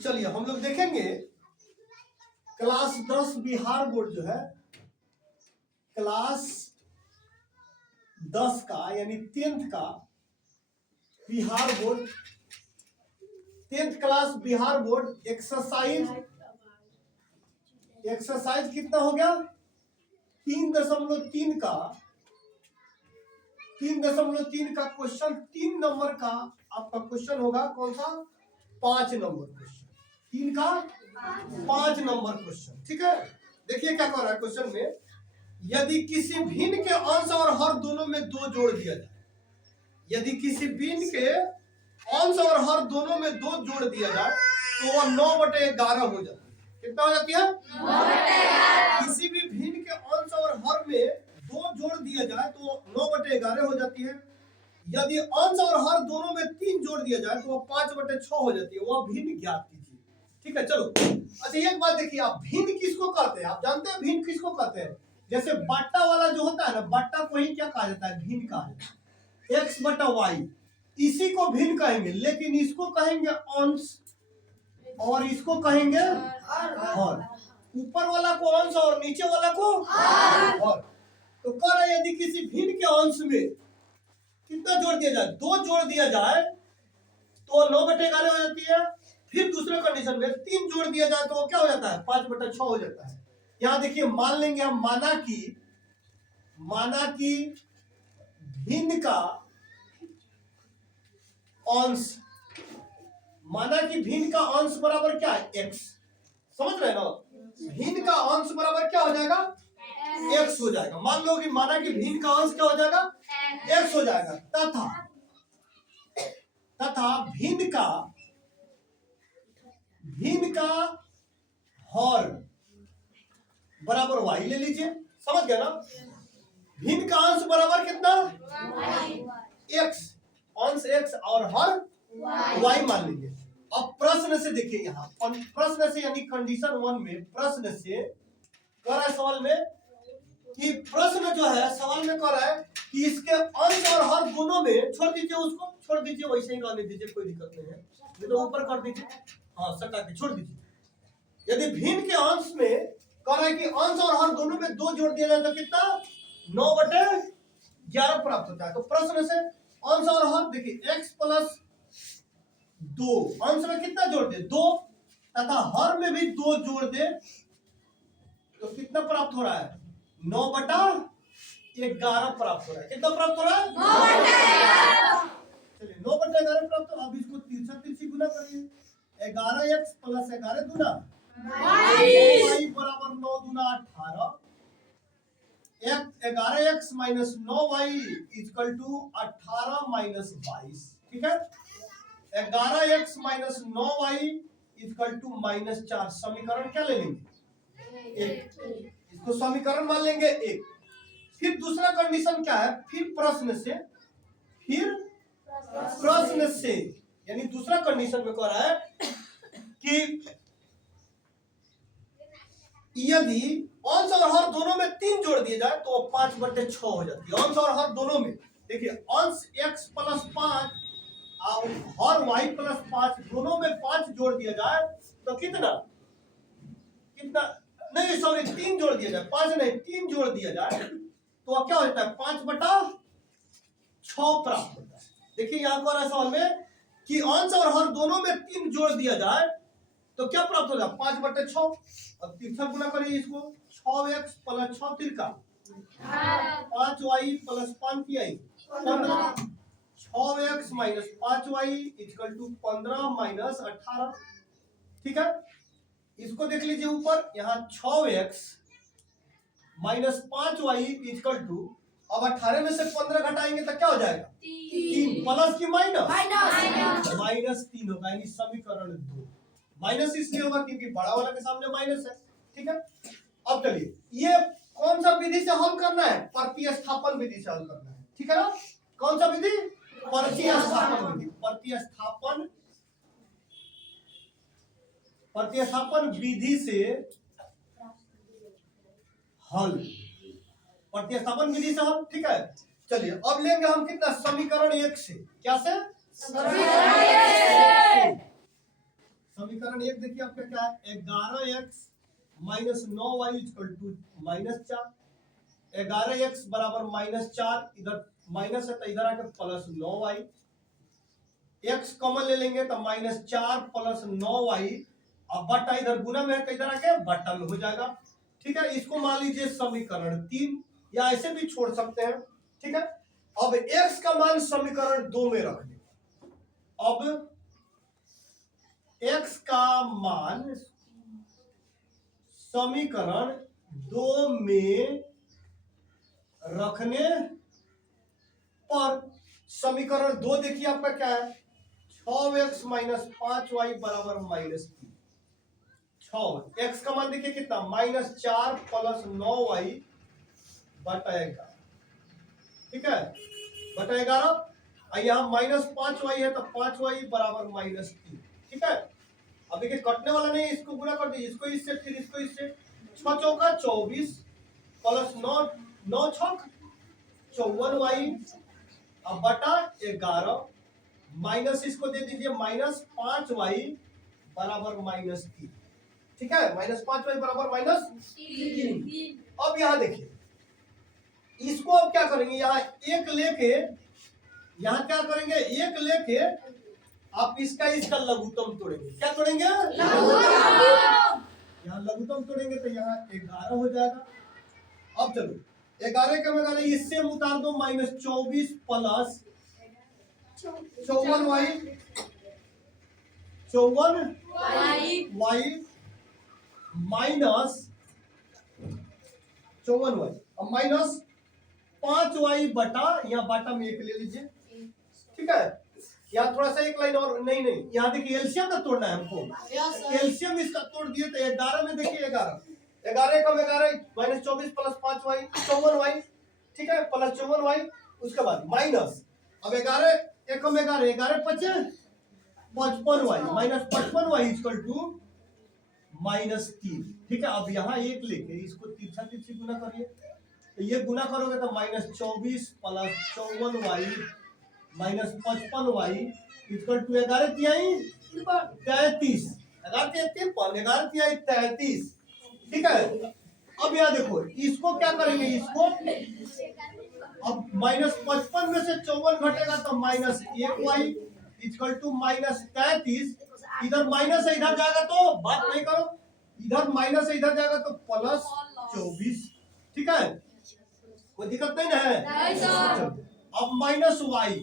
चलिए हम लोग देखेंगे क्लास 10 बिहार बोर्ड जो है क्लास 10 का यानी 10th का Bihar board 10th class Bihar board exercise कितना हो गया 3.3 का 3.3 का क्वेश्चन 3 नंबर का आपका क्वेश्चन होगा कौन सा 5 नंबर क्वेश्चन 3 का 5 नंबर क्वेश्चन। ठीक है, देखिए क्या कर रहा है क्वेश्चन में, यदि किसी भिन्न के अंश और हर दोनों में 2 जोड़ दिया जाए, यदि किसी भिन्न के अंश और हर दोनों में 2 जोड़ दिया जाए तो वह 9/11 हो जाती है। कितना हो जाती है 9/11। किसी भी भिन्न के अंश और हर में 2 जोड़ दिया जाए तो 9/11 हो जाती है। यदि अंश और हर दोनों में 3 जोड़ दिया जाए तो वह 5/6 हो जाती है। वह भिन्न ज्ञात कीजिए। ठीक है, चलो अच्छा एक बात देखिए, आप भिन्न किसको कहते हैं, आप जानते हैं भिन्न किसको कहते हैं? जैसे बट्टा वाला जो होता है ना, बट्टा को ही क्या कहा जाता है, भिन्न कहा जाता है, x/y, इसी को भिन्न कहेंगे, लेकिन इसको कहेंगे अंश और इसको कहेंगे हर। ऊपर वाला को अंश और नीचे वाला को हर। तो कह रहे यदि किसी भिन्न के अंश में कितना जोड़ दिया जाए, 2 जोड़ दिया जाए तो 9/11 हो जाती है। फिर दूसरे कंडीशन में 3 जोड़ दिया जाए तो वो क्या हो जाता है 5/6 हो जाता है। यहां देखिए मान लेंगे हम, माना कि भिन्न का अंश, माना कि भिन्न का अंश बराबर क्या है x, समझ रहे हैं ना, भिन्न का अंश बराबर क्या हो जाएगा x हो जाएगा। मान लो कि माना कि भिन्न का अंश क्या हो जाएगा x हो जाएगा, तथा भिन्न का हर बराबर y ले लीजिए, समझ गए ना। भिन्न का अंश बराबर कितना x, अंश x और हर y मान लीजिए। अब प्रश्न से देखिए, यहाँ प्रश्न से यानी कंडीशन 1 में प्रश्न से कह रहा है सवाल में कि प्रश्न जो है सवाल में कह रहा है कि इसके अंश और हर दोनों में, छोड़ दीजिए उसको, छोड़ दीजिए वैसे ही रहने दीजिए, कोई दिक्कत नहीं है, ये तो ऊपर कर दीजिए, हाँ सटा के छोड़ दीजिए। यदि भिन्न के अंश में कह रहा है कि अंश और हर दोनों में 2 जोड़ दिया जाए तो कितना 9/11 प्राप्त होता है। तो प्रश्न से अंश और हर देखिए x+2, अंश में कितना जोड़ दे 2 तथा हर में भी 2 जोड़ दे तो कितना प्राप्त हो रहा है 9/11 प्राप्त हो रहा है। कितना प्राप्त हो रहा है 9/11। चलिए 9/11 प्राप्त हो। अब इसको तिरछा गुना करिए, 11x + 11 दूना y बराबर 9 दूना 18, 11x - 9y = 18 - 22। ठीक है, 11x - 9y = -4। समीकरण क्या ले लेंगे 1, इसको समीकरण मान लेंगे 1। फिर दूसरा कंडीशन क्या है, फिर प्रश्न से यानी दूसरा कंडीशन में कह रहा है कि यदि अंश और हर दोनों में 3 जोड़ दिए जाए तो 5/6 हो जाती है। अंश और हर दोनों में देखिए, अंश x + 5 और हर y + 5 दोनों में 5 जोड़ दिया जाए तो कितना नहीं सॉरी 3 जोड़ दिया जाए, 5 नहीं 3 जोड़ दिया जाए तो क्या हो जाता है 5/6 प्राप्त होता है। देखिए यहाँ पर सवाल में कि अंश और हर दोनों में 3 जोड़ दिया जाए तो क्या प्राप्त होगा 5/6। अब तिरछा गुना करिए इसको, 6x + 6 तिरका 5y + 5y 15, 6x - 5y = 15 - 18। ठीक है, इसको देख लीजिए ऊपर, यहाँ 6x - 5y = अब 18 में से 15 घटाएंगे तो क्या हो जाएगा 3 प्लस की माइनस -3 होगा, यानी समीकरण 2। माइनस इसलिए होगा क्योंकि बड़ा वाला के सामने माइनस है। ठीक है, अब चलिए ये कौन सा विधि से हल करना है, प्रतिस्थापन विधि से हल करना है। ठीक है ना, कौन सा विधि प्रतिस्थापन विधि, प्रतिस्थापन विधि से हल, प्रतिस्थापन विधि से हल। ठीक है, चलिए अब लेंगे हम कितना समीकरण 1 से, क्या से समीकरण एक देखिए आपका क्या है, 11x minus 9y equal to -4। 11x बराबर -4, इधर माइनस है तो इधर आके प्लस 9y। x कॉमन ले लेंगे तो -4 प्लस 9y, अब बटा इधर गुना में है तो इधर आके बटा में हो जाएगा। ठीक है, इसको मान लीजिए समीकरण 3, या ऐसे भी छोड़ सकते हैं। ठीक है, अब x का मान समीकरण 2 में रख दें। अब x का मान समीकरण 2 में रखने पर समीकरण 2 देखिए आपका क्या है, 6x माइनस 5y बराबर -3। 6x का मान देखिए कितना, -4 प्लस 9y बटा 11। ठीक है, बटा 11, यहाँ -5y है तो 5y बराबर -3। ठीक है, अब देखिए कटने वाला नहीं, इसको गुना कर दीजिए, इसको इससे फिर इसको इससे। 6 चौका 24 प्लस 9 छक 54y, अब बटा 11 माइनस इसको दे दीजिए -5y बराबर -3। ठीक है, -5y बराबर -3। अब यहाँ देखिए, इसको अब क्या करेंगे, यहाँ एक लेके, यहाँ क्या करेंगे, एक लेके आप इसका लघुत्तम तोड़ेंगे। क्या तोड़ेंगे, यहाँ लघुत्तम तोड़ेंगे तो यहाँ 11 हो जाएगा। अब चलो 11 का मैं इससे उतार दो, -24 plus 54y, 54y minus 54y, अब माइनस 5y बटा, यहाँ बाटा में एक ले लीजिए। ठीक है, यहाँ थोड़ा सा एक लाइन और, नहीं यहाँ देखिए एलसीएम का तोड़ना है हमको। एलसीएम इसका तोड़ दिए तो 11 में देखिए 11 कम 11 -24 प्लस 5y 54y। ठीक है, प्लस 54y, उसके बाद माइनस, अब 11 कम 11 पचे 55y minus 55y equal to -3। ठीक है, अब यहाँ एक लेके इसको तिरछा तिरछी गुना करिए, तो ये गुना करोगे तो -24 plus 54y minus 55y equal to 11 तिहाई 33, 11 तिहाई 33। ठीक है, अब यहाँ देखो इसको क्या करेंगे, इसको अब -55 में से 54 घटेगा तो -1y इक्वल टू -33। इधर माइनस है, इधर जाएगा तो बात नहीं करो, इधर माइनस है, इधर जाएगा तो +24। ठीक है, कोई दिक्कत नहीं ना है। अब -y,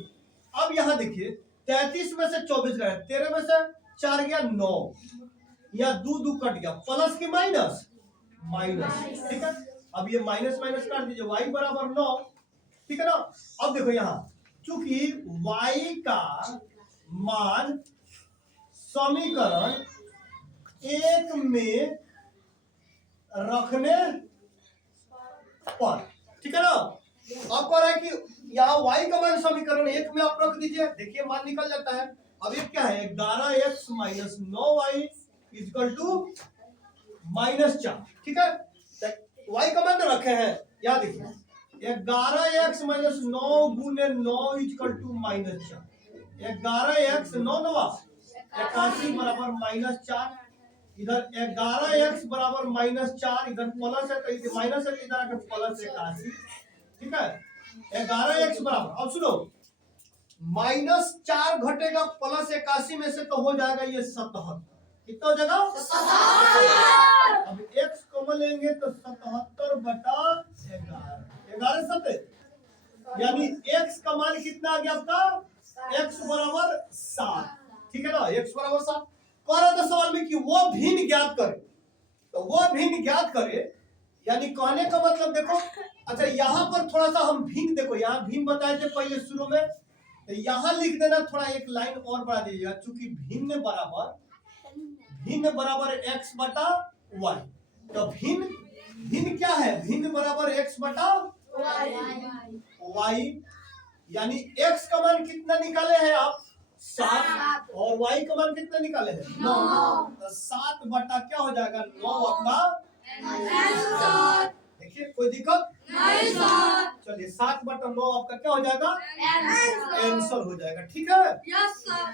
अब यहाँ देखिए 33 में से 24 गया, 13 में से 4 गया 9, यहाँ 2 कट गया, प्लस की माइनस। ठीक है, अब ये माइनस काट दीजिए, y बराबर 9। ठीक है ना, अब देखो यहाँ चूंकि y का मान समीकरण 1 में रखने पर, ठीक है ना, अब कह रहा है कि यहाँ y का मान समीकरण 1 में आप रख दीजिए, देखिए मान निकल जाता है। अब ये क्या है, 11x minus 9y equal to -4। ठीक है, y का मान रखे हैं, यहाँ देखिए 11x माइनस 9 गुने 9 इक्वल टू -4। 11x 9 9 81 बराबर -4, इधर 11x बराबर -4, इधर प्लस है तो इधर माइनस है, इधर आकर प्लस 81। ठीक है, 11x बराबर, अब सुनो -4 घटेगा +81 में से तो हो जाएगा ये 77। कितना हो जाएगा, 77। अब x कॉमन लेंगे तो 77 बटा 11 7, यानी x का मान कितना आ गया आपका, x बराबर 7। ठीक है ना, x बराबर 7। कह रहा था सवाल में कि वो भिन्न ज्ञात करे, तो वो भिन्न ज्ञात करे, यानी कहने का मतलब देखो, अच्छा यहाँ पर थोड़ा सा हम भिन्न, देखो यहाँ भिन्न बताए थे पहले शुरू में, तो यहाँ लिख देना, थोड़ा एक लाइन और बढ़ा दीजिएगा, चूंकि भिन्न बराबर x बटा y, तो भिन्न क्या है, भिन्न बराबर x बटा y, यानी x का मान कितना निकाले हैं आप, 7, और y का मान कितना निकाले हैं, 9। तो 7 बटा क्या हो जाएगा, 9 आपका। देखिए कोई दिक्कत नहीं सर, चलिए 7 बटा 9 आपका क्या हो जाएगा, आंसर हो जाएगा। ठीक है, यस सर।